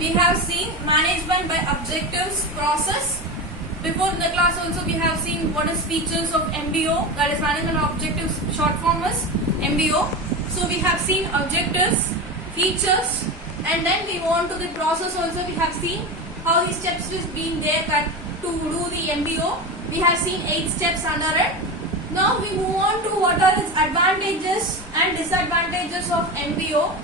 we have seen management by objectives process. Before the class also we have seen what is features of MBO, that is management of objectives, short form is MBO. So we have seen objectives, features, and then we move on to the process also. We have seen how the steps is being there that to do the MBO. We have seen 8 steps under it. Now we move on to what are its advantages and disadvantages of MBO.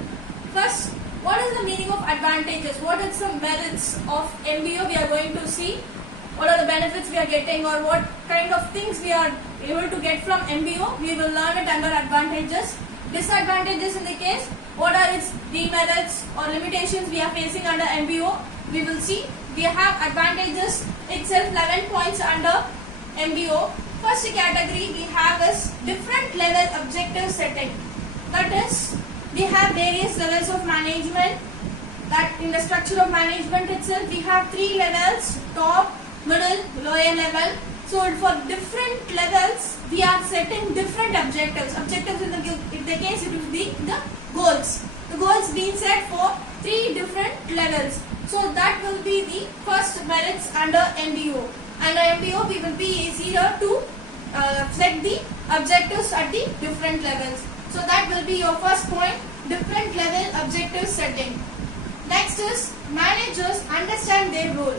First, what is the meaning of advantages? What is the merits of MBO? We are going to see what are the benefits we are getting or what kind of things we are able to get from MBO. We will learn it under advantages. Disadvantages in the case, what are its demerits or limitations we are facing under MBO. We will see. We have advantages itself 11 points under MBO. First category we have is different level objective setting. That is, we have various levels of management. That in the structure of management itself we have 3 levels: top, middle, lower level. So for different levels we are setting different objectives. Objectives in the case it will be the goals. The goals being set for 3 different levels. So that will be the first merits under MBO. Under MBO we will be easier to set the objectives at the different levels. So that will be your first point, different level objective setting. Next is managers understand their role.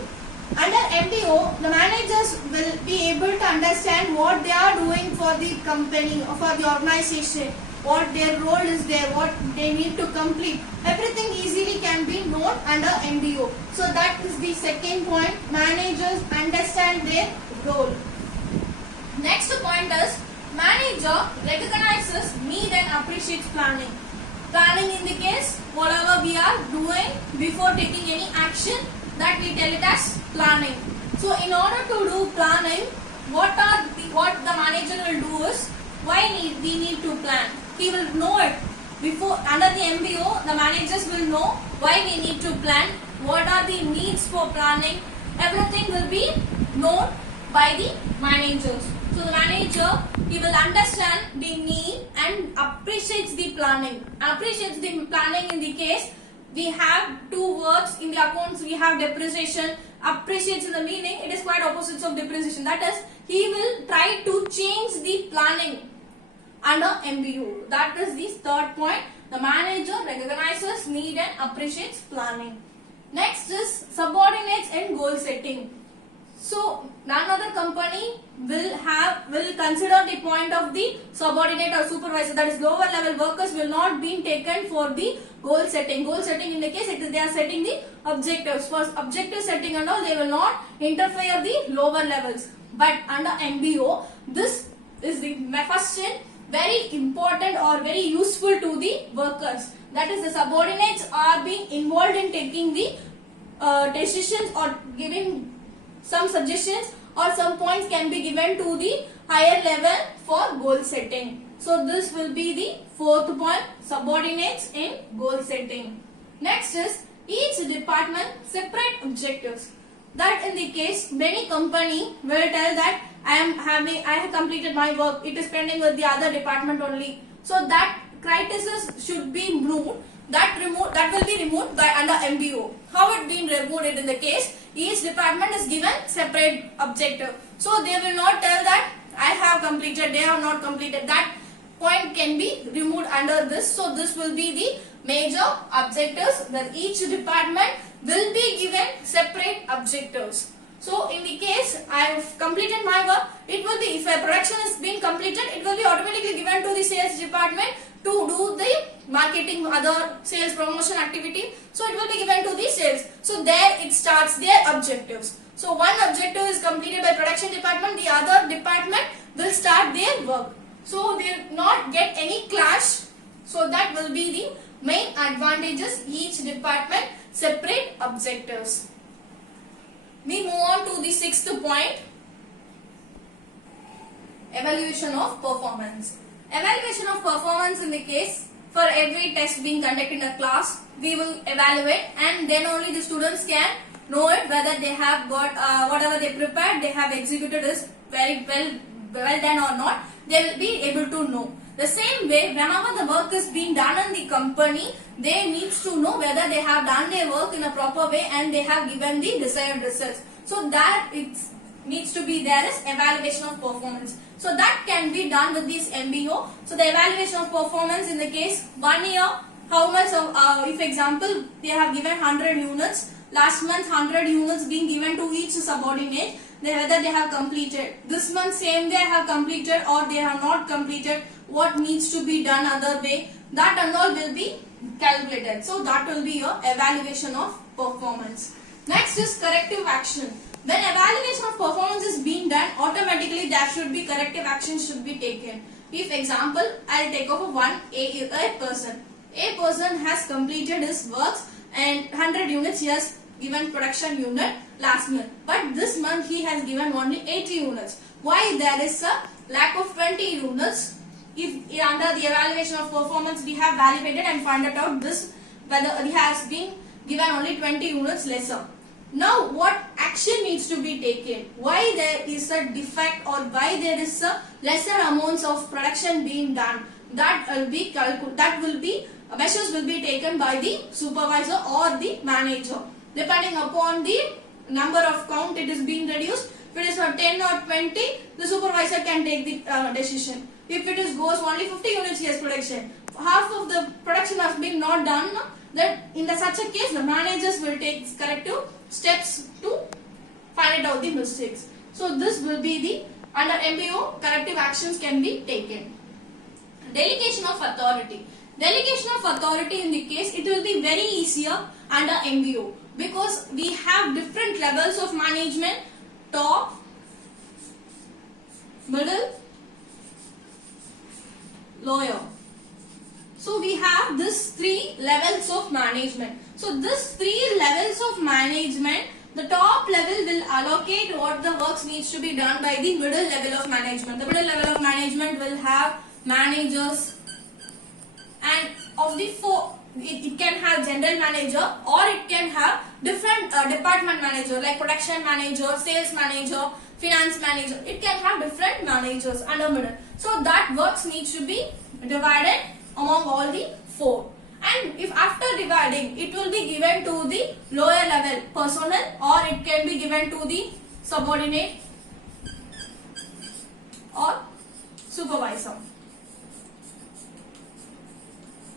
Under MBO, the managers will be able to understand what they are doing for the company or for the organization, what their role is there, what they need to complete. Everything easily can be known under MBO. So that is the second point, managers understand their role. Next point is manager recognizes, need and appreciates planning. Planning in the case, whatever we are doing before taking any action, that we tell it as planning. So in order to do planning, what the manager will do is, why we need to plan. He will know it. Before under the MBO, the managers will know why we need to plan, what are the needs for planning. Everything will be known by the managers. So the manager, he will understand the need and appreciates the planning. Appreciates the planning in the case, we have 2 words in the accounts. We have depreciation. Appreciates in the meaning, it is quite opposites of depreciation. That is, he will try to change the planning under MBO. That is the third point. The manager recognizes, need and appreciates planning. Next is subordinates and goal setting. So none other company will consider the point of the subordinate or supervisor, that is lower level workers will not be taken for the goal setting. Goal setting in the case they are setting the objectives. For objective setting and all, they will not interfere the lower levels. But under MBO, this is the question very important or very useful to the workers. That is, the subordinates are being involved in taking the decisions or giving some suggestions or some points can be given to the higher level for goal setting. So this will be the fourth point, subordinates in goal setting. Next is each department separate objectives. That in the case, many company will tell that I have completed my work, it is pending with the other department only. So that criteria should be removed. That will be removed by under MBO. How it been removed in the case, each department is given separate objective. So they will not tell that I have completed, they have not completed. That point can be removed under this. So this will be the major objectives, that each department will be given separate objectives. So in the case I have completed my work, it will be, if a production is being completed, it will be automatically given to the sales department to do the marketing, other sales promotion activity. So it will be given to the sales. So there it starts their objectives. So one objective is completed by production department, the other department will start their work. So they will not get any clash. So that will be the main advantages, each department separate objectives. We move on to the 6th point, evaluation of performance. Evaluation of performance in the case, for every test being conducted in a class, we will evaluate and then only the students can know it whether they have got whatever they prepared, they have executed is very well done or not. They will be able to know. The same way, whenever the work is being done in the company, they needs to know whether they have done their work in a proper way and they have given the desired results. So that it needs to be there is evaluation of performance. So that can be done with this MBO. So the evaluation of performance in the case 1 year, how much of, if example, they have given 100 units, last month 100 units being given to each subordinate, whether they have completed. This month same they have completed or they have not completed, what needs to be done other way, that and all will be calculated. So that will be your evaluation of performance. Next is corrective action. When evaluation of performance is being done, automatically there should be corrective action should be taken. If example, I'll take over a person. A person has completed his works and 100 units he has given production unit last month. But this month he has given only 80 units. Why there is a lack of 20 units? If under the evaluation of performance we have validated and found out this whether he has been given only 20 units lesser. Now what action needs to be taken? Why there is a defect or why there is a lesser amounts of production being done? That will be measures will be taken by the supervisor or the manager. Depending upon the number of count it is being reduced. If it is for 10 or 20, the supervisor can take the decision. If it is goes only 50 units yes production, half of the production has been not done, then in such a case the managers will take corrective steps to find out the mistakes. So this will be the under MBO corrective actions can be taken. Delegation of authority. Delegation of authority in the case it will be very easier under MBO because we have different levels of management: top, middle, lower. So we have this 3 levels of management. So this 3 levels of management, the top level will allocate what the works needs to be done by the middle level of management. The middle level of management will have managers, and of the 4 it can have general manager or it can have different department manager like production manager, sales manager, finance manager. It can have different managers under middle. So that works needs to be divided among all the 4. And if after dividing it will be given to the lower level personnel or it can be given to the subordinate or supervisor.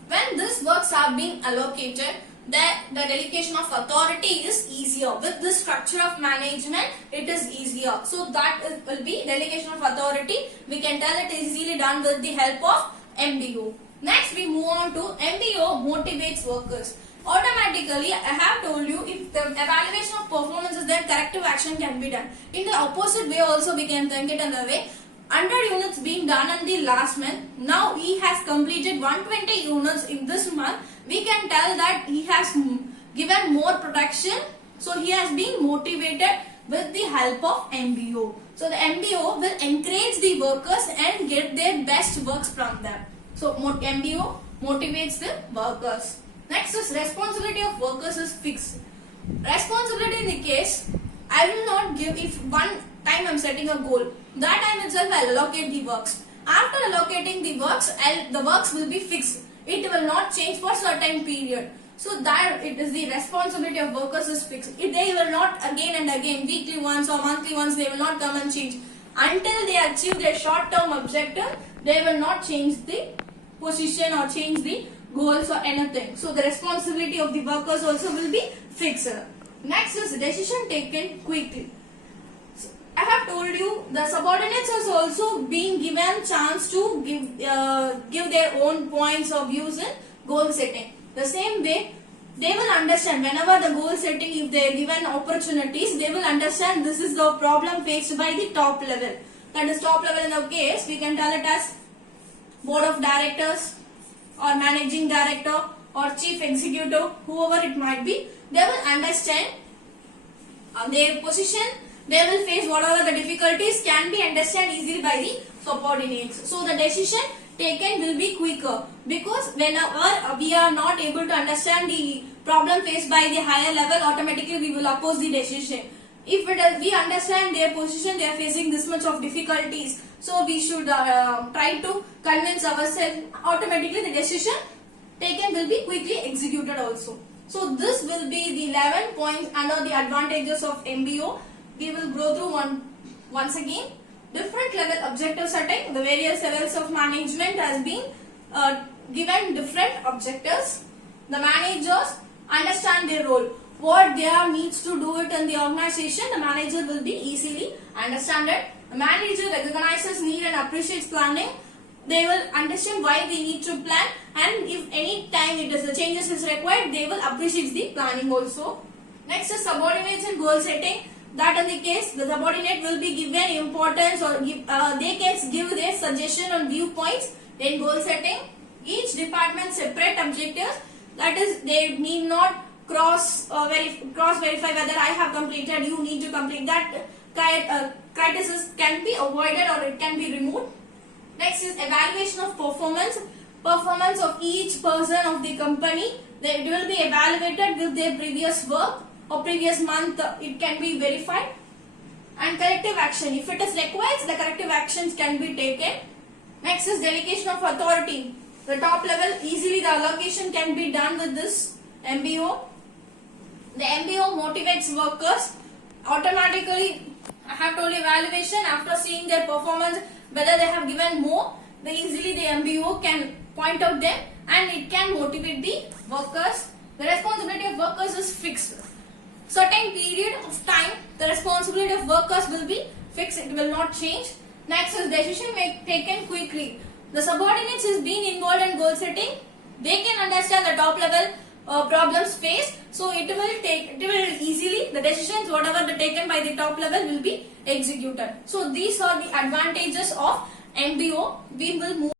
When these works are being allocated, the delegation of authority is easier. With this structure of management, it is easier. So that will be delegation of authority. We can tell it is easily done with the help of MBO. Next, we move on to MBO motivates workers. Automatically, I have told you if the evaluation of performance is there, corrective action can be done. In the opposite way also, we can think it in the way. 100 units being done in the last month. Now he has completed 120 units in this month. We can tell that he has given more production. So he has been motivated with the help of MBO. So the MBO will encourage the workers and get their best works from them. So MBO motivates the workers. Next is responsibility of workers is fixed. Responsibility in the case, I will not give if one time I am setting a goal. That time itself I will allocate the works. After allocating the works will be fixed. It will not change for certain period. So that it is the responsibility of workers is fixed. If they will not again and again, weekly once or monthly once, they will not come and change. Until they achieve their short-term objective, they will not change the position or change the goals or anything. So the responsibility of the workers also will be fixed. Next is decision taken quickly. So I have told you the subordinates are also being given chance to give their own points of views in goal setting. The same way they will understand whenever the goal setting, if they are given opportunities, they will understand this is the problem faced by the top level. That is top level in the case, we can tell it as board of directors or managing director or chief executive, whoever it might be. They will understand their position, they will face whatever the difficulties can be understood easily by the subordinates. So the decision taken will be quicker because whenever we are not able to understand the problem faced by the higher level, automatically we will oppose the decision. if we understand their position, they are facing this much of difficulties, so we should try to convince ourselves. Automatically the decision taken will be quickly executed also. So this will be the 11 points under the advantages of MBO. We will go through once again. Different level objective setting. The various levels of management has been given different objectives. The managers understand their role. What they are needs to do it in the organization, the manager will be easily understand it. The manager recognizes need and appreciates planning. They will understand why they need to plan, and if any time it is the changes is required, they will appreciate the planning also. Next is subordinates and goal setting. That in the case, the subordinate will be given importance, or they can give their suggestion on viewpoints. Then goal setting. Each department separate objectives. That is, they need not cross verify whether I have completed, you need to complete. That criticism can be avoided or it can be removed. Next is evaluation of performance. Performance of each person of the company. It will be evaluated with their previous work or previous month. It can be verified. And corrective action. If it is required, the corrective actions can be taken. Next is delegation of authority. The top level, easily the allocation can be done with this MBO. The MBO motivates workers. Automatically, I have told evaluation after seeing their performance, whether they have given more, easily the MBO can point out them and it can motivate the workers. The responsibility of workers is fixed. Certain period of time, the responsibility of workers will be fixed, it will not change. Next is decision taken quickly. The subordinates is being involved in goal setting. They can understand the top level problems faced, so it will easily, the decisions whatever the taken by the top level will be executed. So these are the advantages of MBO. We will move